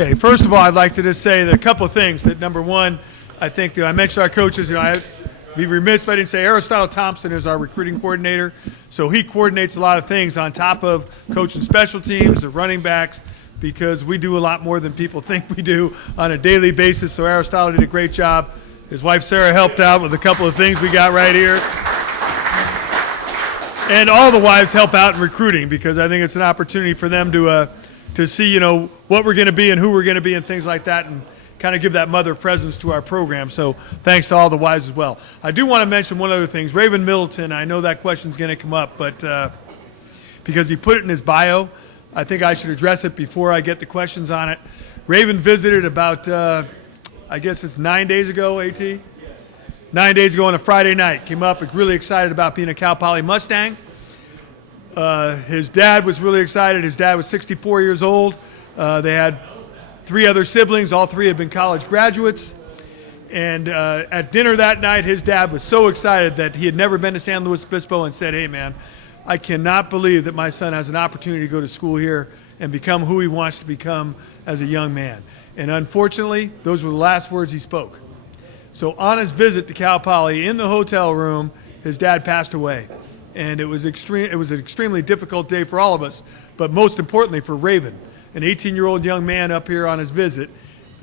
Okay, first of all, I'd like to just say that a couple of things. That number one, I think I mentioned our coaches. I'd be remiss if I didn't say Aristotle Thompson is our recruiting coordinator. So he coordinates a lot of things on top of coaching special teams, the running backs, because we do a lot more than people think we do on a daily basis. So Aristotle did a great job. His wife Sarah helped out with a couple of things we got right here. And all the wives help out in recruiting, because I think it's an opportunity for them to see, what we're going to be and who we're going to be and things like that, and kind of give that mother presence to our program. So thanks to all the wives as well. I do want to mention one other thing. Raven Middleton, I know that question's going to come up, but because he put it in his bio, I think I should address it before I get the questions on it. Raven visited about, I guess it's 9 days ago, AT? 9 days ago on a Friday night. Came up really excited about being a Cal Poly Mustang. His dad was really excited. His dad was 64 years old. They had 3 other siblings. All 3 had been college graduates. And at dinner that night, his dad was so excited that he had never been to San Luis Obispo and said, "Hey, man, I cannot believe that my son has an opportunity to go to school here and become who he wants to become as a young man." And unfortunately, those were the last words he spoke. So on his visit to Cal Poly, in the hotel room, his dad passed away. And it was an extremely difficult day for all of us, but most importantly for Raven, an 18-year-old young man up here on his visit,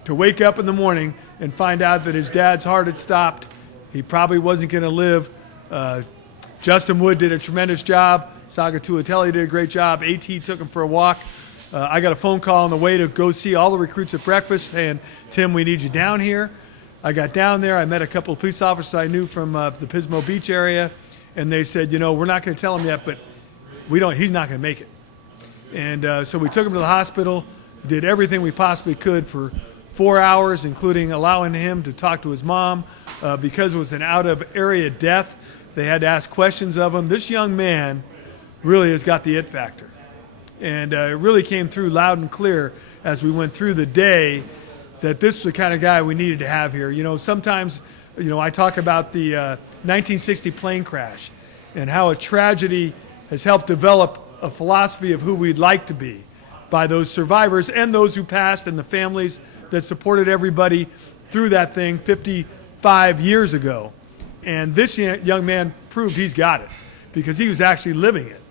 to wake up in the morning and find out that his dad's heart had stopped. He probably wasn't going to live. Justin Wood did a tremendous job. Saga Tuatelli did a great job. AT took him for a walk. I got a phone call on the way to go see all the recruits at breakfast saying, "Tim, we need you down here." I got down there. I met a couple of police officers I knew from the Pismo Beach area, and they said, we're not going to tell him yet, but he's not going to make it. And so we took him to the hospital, did everything we possibly could for 4 hours, including allowing him to talk to his mom. Because it was an out-of-area death, they had to ask questions of him. This young man really has got the it factor. And it really came through loud and clear as we went through the day that this was the kind of guy we needed to have here. Sometimes, I talk about the 1960 plane crash and how a tragedy has helped develop a philosophy of who we'd like to be by those survivors and those who passed and the families that supported everybody through that thing 55 years ago. And this young man proved he's got it, because he was actually living it.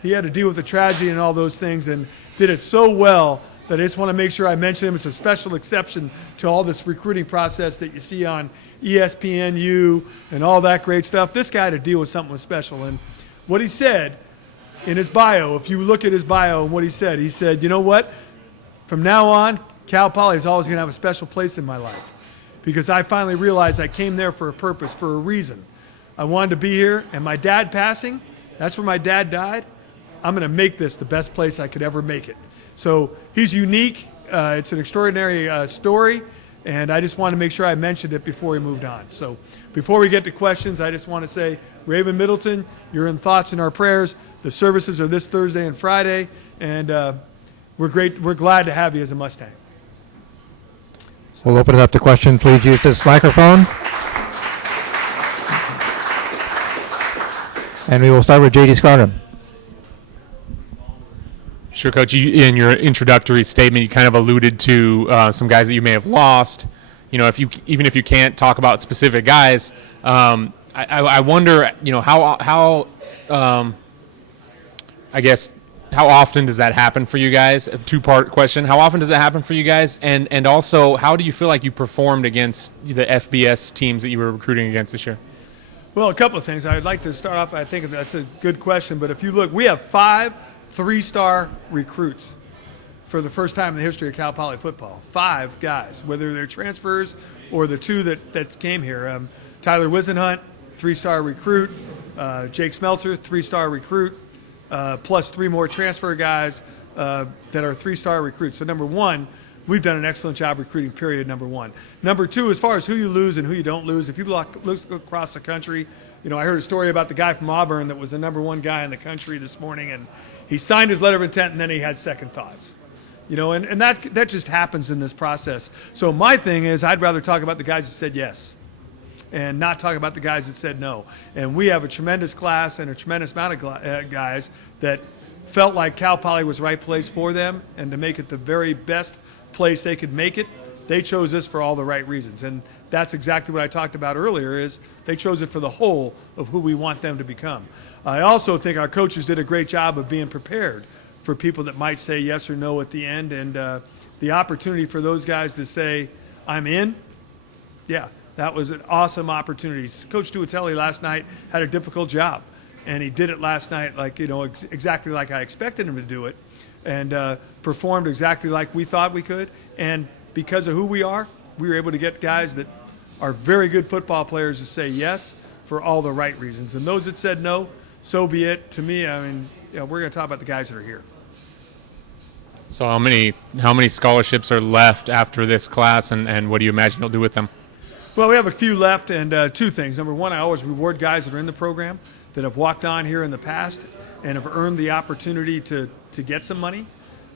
He had to deal with the tragedy and all those things and did it so well that I just want to make sure I mention him. It's a special exception to all this recruiting process that you see on ESPNU and all that great stuff. This guy had to deal with something special. And what he said in his bio, if you look at his bio and what he said, "You know what? From now on, Cal Poly is always going to have a special place in my life, because I finally realized I came there for a purpose, for a reason. I wanted to be here, and my dad passing, that's where my dad died. I'm going to make this the best place I could ever make it." So he's unique. It's an extraordinary story, and I just wanted to make sure I mentioned it before we moved on. So before we get to questions, I just want to say, Raven Middleton, you're in thoughts and our prayers. The services are this Thursday and Friday, and we're glad to have you as a Mustang. We'll open it up to questions. Please use this microphone. And we will start with J.D. Scarnham. Sure, Coach. In your introductory statement, you kind of alluded to some guys that you may have lost. Even if you can't talk about specific guys, I wonder, how how often does that happen for you guys? A two-part question. How often does it happen for you guys? And also, how do you feel like you performed against the FBS teams that you were recruiting against this year? Well, a couple of things. I'd like to start off, I think that's a good question, but if you look, we have 5 3-star recruits for the first time in the history of Cal Poly football. 5 guys, whether they're transfers or the 2 that came here. Tyler Wisenhunt, 3-star recruit. Jake Smeltzer, 3-star recruit. Plus 3 more transfer guys that are 3-star recruits. So number one, we've done an excellent job recruiting, period, number one. Number two, as far as who you lose and who you don't lose, if you look across the country, I heard a story about the guy from Auburn that was the number 1 guy in the country this morning, and he signed his letter of intent and then he had second thoughts. And that just happens in this process. So my thing is, I'd rather talk about the guys that said yes and not talk about the guys that said no. And we have a tremendous class and a tremendous amount of guys that felt like Cal Poly was the right place for them and to make it the very best place they could make it. They chose this for all the right reasons. And that's exactly what I talked about earlier, is they chose it for the whole of who we want them to become. I also think our coaches did a great job of being prepared for people that might say yes or no at the end. And the opportunity for those guys to say, I'm in, yeah, that was an awesome opportunity. Coach Tuatelli last night had a difficult job, and he did it last night like, exactly like I expected him to do it, and performed exactly like we thought we could. And because of who we are, we were able to get guys that are very good football players to say yes for all the right reasons. And those that said no, so be it. To me, I mean, we're going to talk about the guys that are here. So how many scholarships are left after this class, and what do you imagine you'll do with them? Well, we have a few left, and two things. Number one, I always reward guys that are in the program that have walked on here in the past and have earned the opportunity to get some money.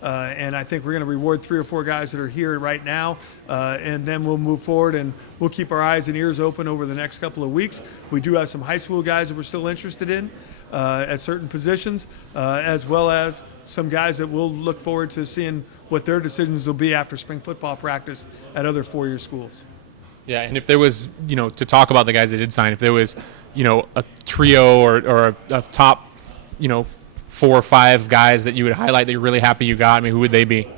And I think we're going to reward 3 or 4 guys that are here right now, and then we'll move forward, and we'll keep our eyes and ears open over the next couple of weeks. We do have some high school guys that we're still interested in at certain positions, as well as some guys that we'll look forward to seeing what their decisions will be after spring football practice at other 4-year schools. Yeah, and if there was, to talk about the guys that did sign, if there was, a trio or a top, 4 or 5 guys that you would highlight that you're really happy you got, I mean, who would they be?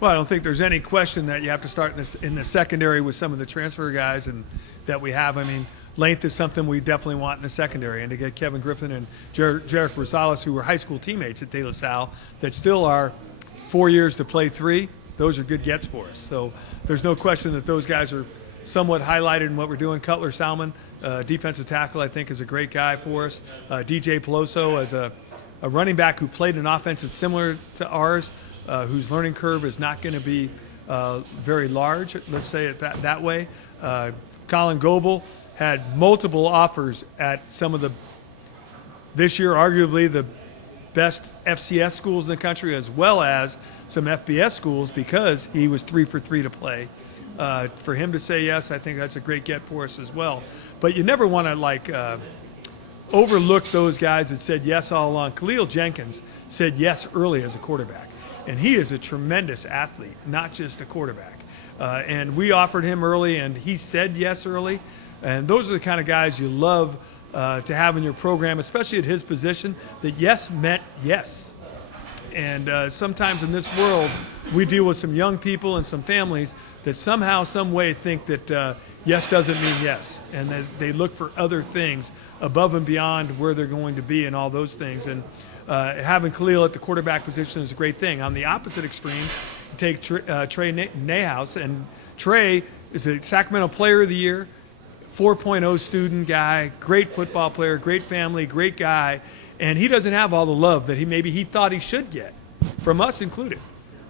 Well, I don't think there's any question that you have to start in the secondary with some of the transfer guys and that we have. I mean, length is something we definitely want in the secondary, and to get Kevin Griffin and Jarek Rosales, who were high school teammates at De La Salle, that still are 4 years to play 3, those are good gets for us. So there's no question that those guys are somewhat highlighted in what we're doing. Cutler Salmon, defensive tackle, I think is a great guy for us. DJ Peloso as a running back who played an offense that's similar to ours, whose learning curve is not going to be very large, let's say it that way. Colin Goebel had multiple offers at some of this year, arguably the best FCS schools in the country, as well as some FBS schools, because he was 3 for 3 to play. For him to say yes, I think that's a great get for us as well. But you never want to overlook those guys that said yes all along. Khalil Jenkins said yes early as a quarterback, and he is a tremendous athlete, not just a quarterback. And we offered him early, and he said yes early. And those are the kind of guys you love to have in your program, especially at his position, that yes meant yes. And sometimes in this world, we deal with some young people and some families that somehow, some way think that yes doesn't mean yes, and that they look for other things above and beyond where they're going to be and all those things. And having Khalil at the quarterback position is a great thing. On the opposite extreme, you take Trey Nahaus, and Trey is a Sacramento Player of the Year, 4.0 student guy, great football player, great family, great guy, and he doesn't have all the love that he thought he should get, from us included.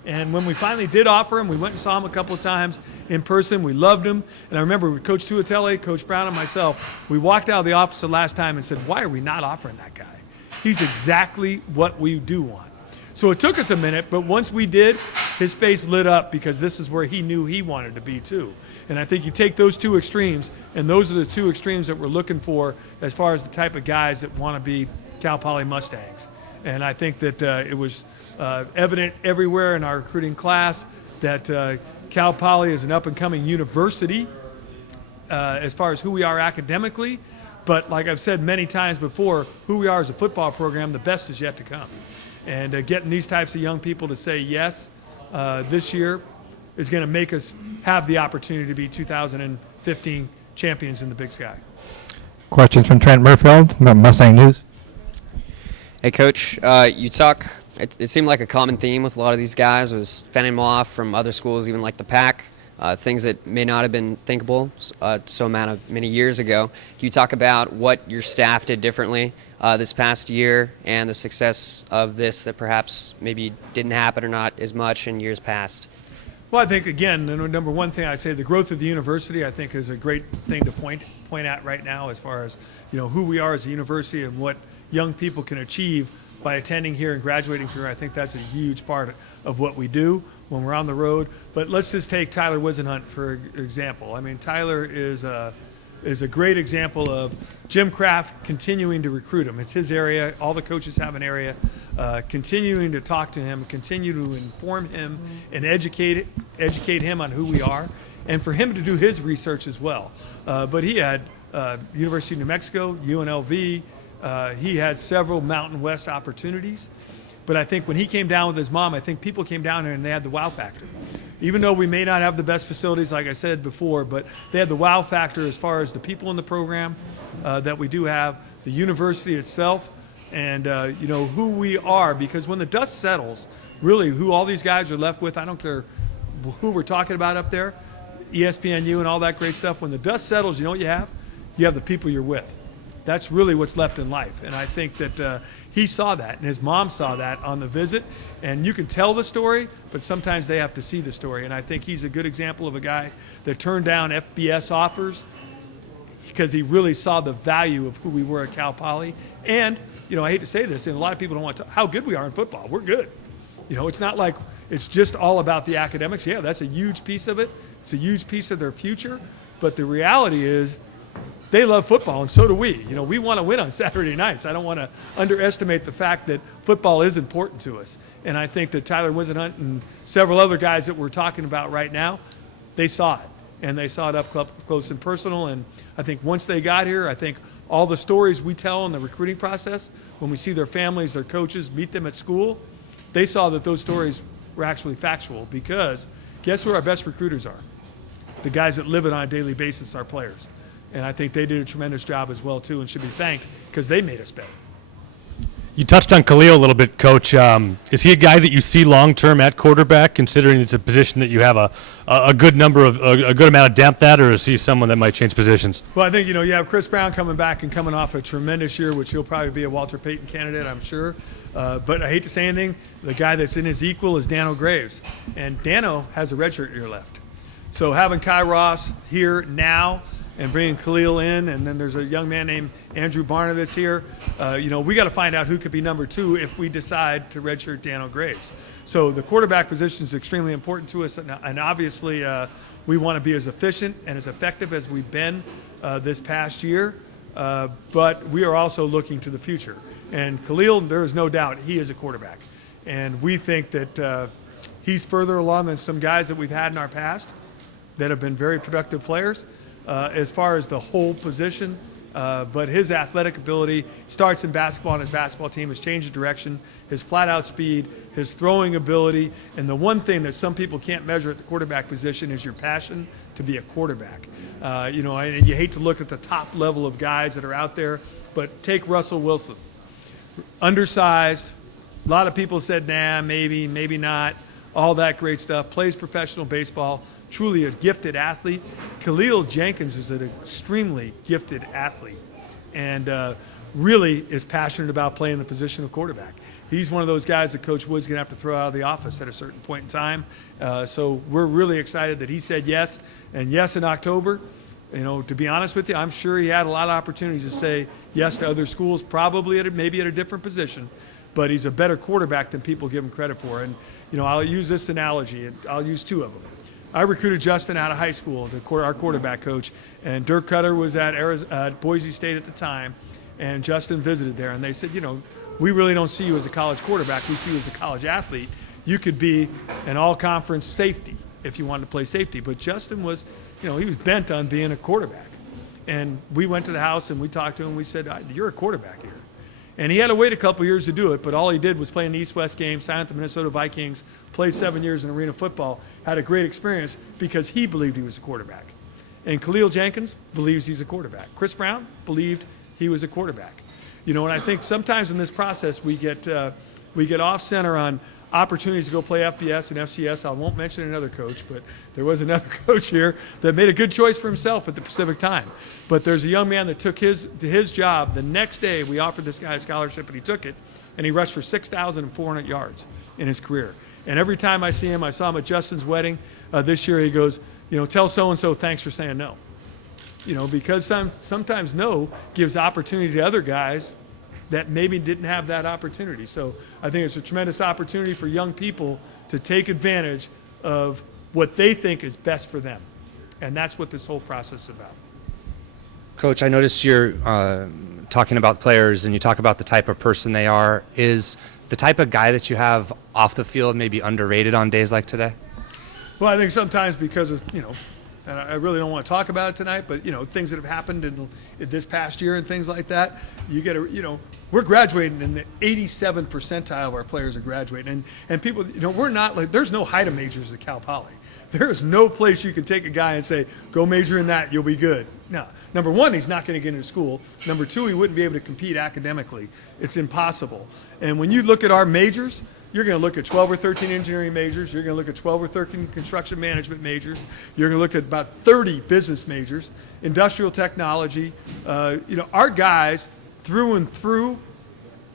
And when we finally did offer him, we went and saw him a couple of times in person. We loved him. And I remember with Coach Tuatelli, Coach Brown, and myself, we walked out of the office the last time and said, why are we not offering that guy? He's exactly what we do want. So it took us a minute, but once we did, his face lit up, because this is where he knew he wanted to be too. And I think you take those two extremes, and those are the two extremes that we're looking for as far as the type of guys that want to be Cal Poly Mustangs. And I think that it was evident everywhere in our recruiting class that Cal Poly is an up-and-coming university as far as who we are academically. But like I've said many times before, who we are as a football program, the best is yet to come. And getting these types of young people to say yes this year is going to make us have the opportunity to be 2015 champions in the Big Sky. Questions from Trent Murfield, Mustang News. Hey, Coach. You talk. It seemed like a common theme with a lot of these guys was fending them off from other schools, even like the Pac, things that may not have been thinkable many years ago. Can you talk about what your staff did differently this past year and the success of this that perhaps maybe didn't happen or not as much in years past? Well, I think, again, the number one thing I'd say, the growth of the university, I think, is a great thing to point at right now as far as, who we are as a university and what young people can achieve by attending here and graduating here. I think that's a huge part of what we do when we're on the road. But let's just take Tyler Wisenhunt for example. I mean, Tyler is is a great example of Jim Kraft continuing to recruit him. It's his area. All the coaches have an area. Continuing to talk to him, continue to inform him and educate him on who we are, and for him to do his research as well. But he had University of New Mexico, UNLV. He had several Mountain West opportunities. But I think when he came down with his mom, I think people came down there and they had the wow factor. Even though we may not have the best facilities, like I said before, but they had the wow factor as far as the people in the program that we do have, the university itself, and who we are. Because when the dust settles, really who all these guys are left with, I don't care who we're talking about up there, ESPNU and all that great stuff. When the dust settles, you know what you have? You have the people you're with. That's really what's left in life. And I think that he saw that, and his mom saw that on the visit. And you can tell the story, but sometimes they have to see the story. And I think he's a good example of a guy that turned down FBS offers because he really saw the value of who we were at Cal Poly. And, I hate to say this, and a lot of people don't want to how good we are in football. We're good. It's not like it's just all about the academics. Yeah, that's a huge piece of it. It's a huge piece of their future. But the reality is, they love football, and so do we. We want to win on Saturday nights. I don't want to underestimate the fact that football is important to us. And I think that Tyler Wisenhunt and several other guys that we're talking about right now, they saw it. And they saw it up close and personal. And I think once they got here, I think all the stories we tell in the recruiting process, when we see their families, their coaches, meet them at school, they saw that those stories were actually factual. Because guess who our best recruiters are? The guys that live it on a daily basis, our players. And I think they did a tremendous job as well, too, and should be thanked because they made us better. You touched on Calif a little bit, Coach. Is he a guy that you see long-term at quarterback, considering it's a position that you have a good amount of depth at, or is he someone that might change positions? Well, I think, you have Chris Brown coming back and coming off a tremendous year, which he'll probably be a Walter Payton candidate, I'm sure. But I hate to say anything, the guy that's in his equal is Dano Graves. And Dano has a redshirt year left. So having Kai Ross here now, and bringing Khalil in, and then there's a young man named Andrew Barner that's here. We got to find out who could be number 2 if we decide to redshirt Dano Graves. So the quarterback position is extremely important to us, and obviously we want to be as efficient and as effective as we've been this past year, but we are also looking to the future. And Khalil, there is no doubt, he is a quarterback. And we think that he's further along than some guys that we've had in our past that have been very productive players. As far as the whole position, but his athletic ability starts in basketball, and his basketball team has changed direction, his flat-out speed, his throwing ability, and the one thing that some people can't measure at the quarterback position is your passion to be a quarterback. And you hate to look at the top level of guys that are out there, but take Russell Wilson. Undersized, a lot of people said, nah, maybe not, all that great stuff, plays professional baseball, truly a gifted athlete. Khalil Jenkins is an extremely gifted athlete and really is passionate about playing the position of quarterback. He's one of those guys that Coach Wood's going to have to throw out of the office at a certain point in time. So we're really excited that he said yes, and yes in October. To be honest with you, I'm sure he had a lot of opportunities to say yes to other schools, probably maybe at a different position, but he's a better quarterback than people give him credit for. And, I'll use this analogy, and I'll use 2 of them. I recruited Justin out of high school, our quarterback coach, and Dirk Cutter was at Boise State at the time, and Justin visited there, and they said, we really don't see you as a college quarterback. We see you as a college athlete. You could be an all-conference safety if you wanted to play safety. But Justin was, he was bent on being a quarterback. And we went to the house, and we talked to him. We said, you're a quarterback here. And he had to wait a couple years to do it, but all he did was play in the East-West game, sign with the Minnesota Vikings, play 7 years in arena football, had a great experience because he believed he was a quarterback. And Khalil Jenkins believes he's a quarterback. Chris Brown believed he was a quarterback. And I think sometimes in this process we get off center on opportunities to go play FBS and FCS. I won't mention another coach, but there was another coach here that made a good choice for himself at the Pacific Time. But there's a young man that took his job. The next day, we offered this guy a scholarship, and he took it, and he rushed for 6,400 yards in his career. And every time I see him, I saw him at Justin's wedding this year, he goes, tell so-and-so thanks for saying no. Because sometimes no gives opportunity to other guys that maybe didn't have that opportunity. So I think it's a tremendous opportunity for young people to take advantage of what they think is best for them. And that's what this whole process is about. Coach, I noticed you're talking about players and you talk about the type of person they are. Is the type of guy that you have off the field maybe underrated on days like today? Well, I think sometimes because of, and I really don't want to talk about it tonight, but, things that have happened in this past year and things like that, you get to, we're graduating in the 87th percentile of our players are graduating. And people, we're not like, there's no HIDA majors at Cal Poly. There is no place you can take a guy and say, go major in that, you'll be good. No. Number one, he's not going to get into school. Number two, he wouldn't be able to compete academically. It's impossible. And when you look at our majors, you're going to look at 12 or 13 engineering majors. You're going to look at 12 or 13 construction management majors. You're going to look at about 30 business majors, industrial technology. Our guys through and through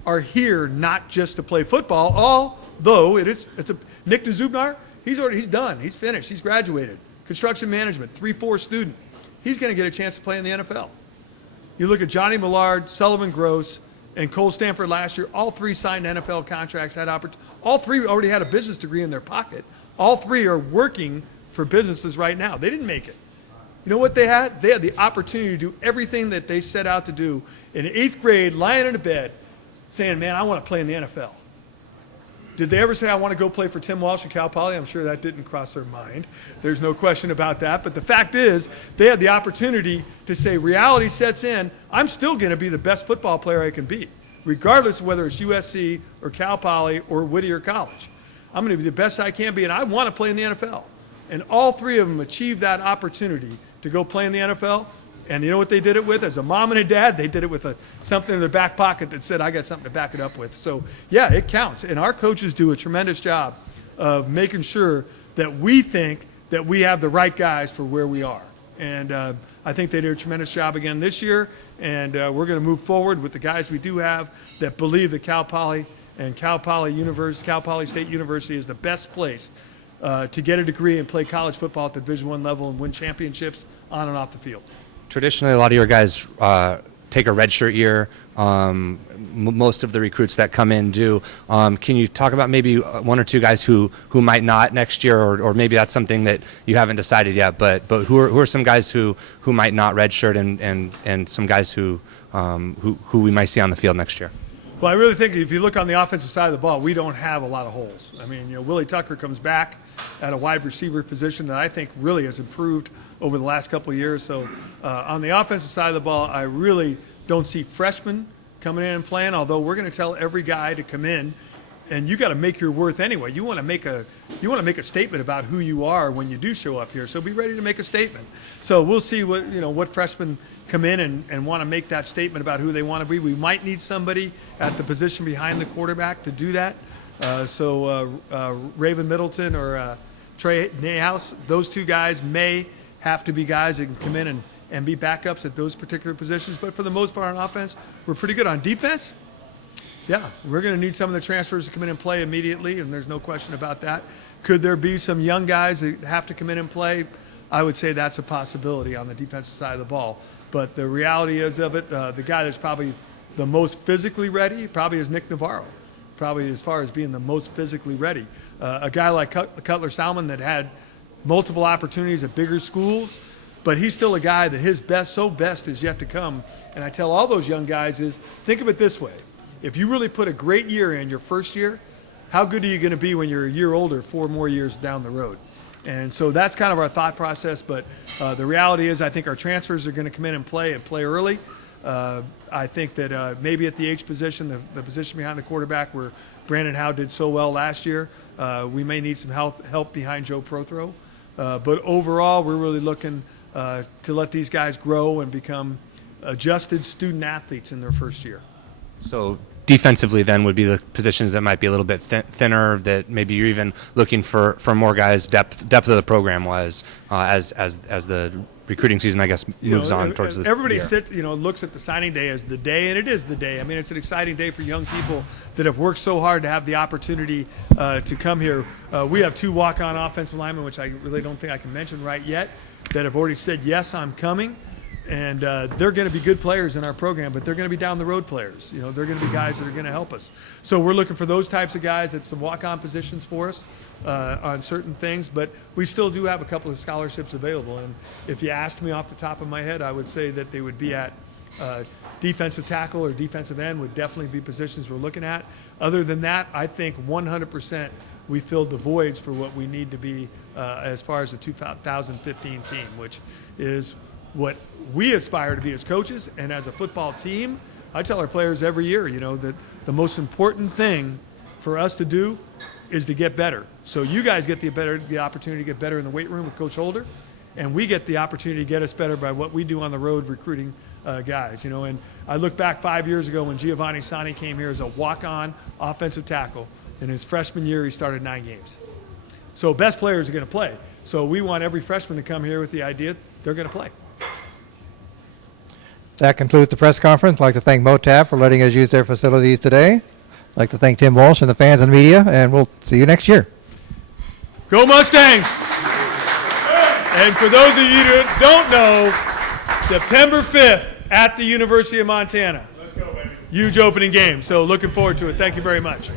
are here not just to play football, although it's a Nick DeZubnar, he's done. He's finished. He's graduated. Construction management, 3-4 student. He's going to get a chance to play in the NFL. You look at Johnny Millard, Sullivan Gross, and Cole Stanford last year. All three signed NFL contracts. All three already had a business degree in their pocket. All three are working for businesses right now. They didn't make it. You know what they had? They had the opportunity to do everything that they set out to do in 8th grade, lying in a bed, saying, man, I want to play in the NFL. Did they ever say, I want to go play for Tim Walsh at Cal Poly? I'm sure that didn't cross their mind. There's no question about that. But the fact is, they had the opportunity to say, reality sets in, I'm still going to be the best football player I can be, regardless of whether it's USC or Cal Poly or Whittier College. I'm going to be the best I can be, and I want to play in the NFL. And all three of them achieved that opportunity to go play in the NFL. And you know what they did it with? As a mom and a dad, they did it with something in their back pocket that said, I got something to back it up with. So, yeah, it counts. And our coaches do a tremendous job of making sure that we think that we have the right guys for where we are. And I think they did a tremendous job again this year. And we're going to move forward with the guys we do have that believe that Cal Poly and Cal Poly State University is the best place to get a degree and play college football at the Division I level and win championships on and off the field. Traditionally, a lot of your guys take a redshirt year. Most of the recruits that come in do. Can you talk about maybe one or two guys who might not next year, or maybe that's something that you haven't decided yet? But who are some guys who might not redshirt and some guys who we might see on the field next year? Well, I really think if you look on the offensive side of the ball, we don't have a lot of holes. I mean, Willie Tucker comes back at a wide receiver position that I think really has improved over the last couple of years. So on the offensive side of the ball, I really don't see freshmen coming in and playing, although we're going to tell every guy to come in, and you got to make your worth anyway. You want to make a statement about who you are when you do show up here. So be ready to make a statement. So we'll see what freshmen come in and want to make that statement about who they want to be. We might need somebody at the position behind the quarterback to do that. So Raven Middleton or Trey Nayhouse, those two guys may have to be guys that can come in and be backups at those particular positions. But for the most part on offense, we're pretty good. On defense, yeah, we're going to need some of the transfers to come in and play immediately, and there's no question about that. Could there be some young guys that have to come in and play? I would say that's a possibility on the defensive side of the ball. But the reality is of it, the guy that's probably the most physically ready probably is Nick Navarro, probably as far as being the most physically ready. A guy like Cutler Salmon that had multiple opportunities at bigger schools, but he's still a guy that his best is yet to come. And I tell all those young guys is, think of it this way. If you really put a great year in your first year, how good are you going to be when you're a year older, 4 more years down the road? And so that's kind of our thought process. But the reality is I think our transfers are going to come in and play early. I think that maybe at the H position, the position behind the quarterback where Brandon Howe did so well last year, we may need some help behind Joe Prothro. But overall, we're really looking to let these guys grow and become adjusted student athletes in their first year. So defensively then would be the positions that might be a little bit thinner, that maybe you're even looking for more guys depth of the program wise as the recruiting season, I guess, moves on towards the everybody year. Looks at the signing day as the day, and it is the day. I mean, it's an exciting day for young people that have worked so hard to have the opportunity to come here. We have 2 walk-on offensive linemen, which I really don't think I can mention right yet, that have already said, yes, I'm coming. And they're going to be good players in our program, but they're going to be down the road players. You know, they're going to be guys that are going to help us. So we're looking for those types of guys at some walk-on positions for us on certain things. But we still do have a couple of scholarships available. And if you asked me off the top of my head, I would say that they would be at defensive tackle or defensive end would definitely be positions we're looking at. Other than that, I think 100% we filled the voids for what we need to be as far as the 2015 team, which is what we aspire to be as coaches and as a football team. I tell our players every year, you know, that the most important thing for us to do is to get better. So you guys get the opportunity to get better in the weight room with Coach Holder, and we get the opportunity to get us better by what we do on the road recruiting guys. You know, and I look back 5 years ago when Giovanni Sani came here as a walk-on offensive tackle. In his freshman year, he started 9 games. So best players are going to play. So we want every freshman to come here with the idea they're going to play. That concludes the press conference. I'd like to thank MOTAB for letting us use their facilities today. I'd like to thank Tim Walsh and the fans and media, and we'll see you next year. Go Mustangs! And for those of you that don't know, September 5th at the University of Montana. Let's go, baby. Huge opening game. So looking forward to it. Thank you very much.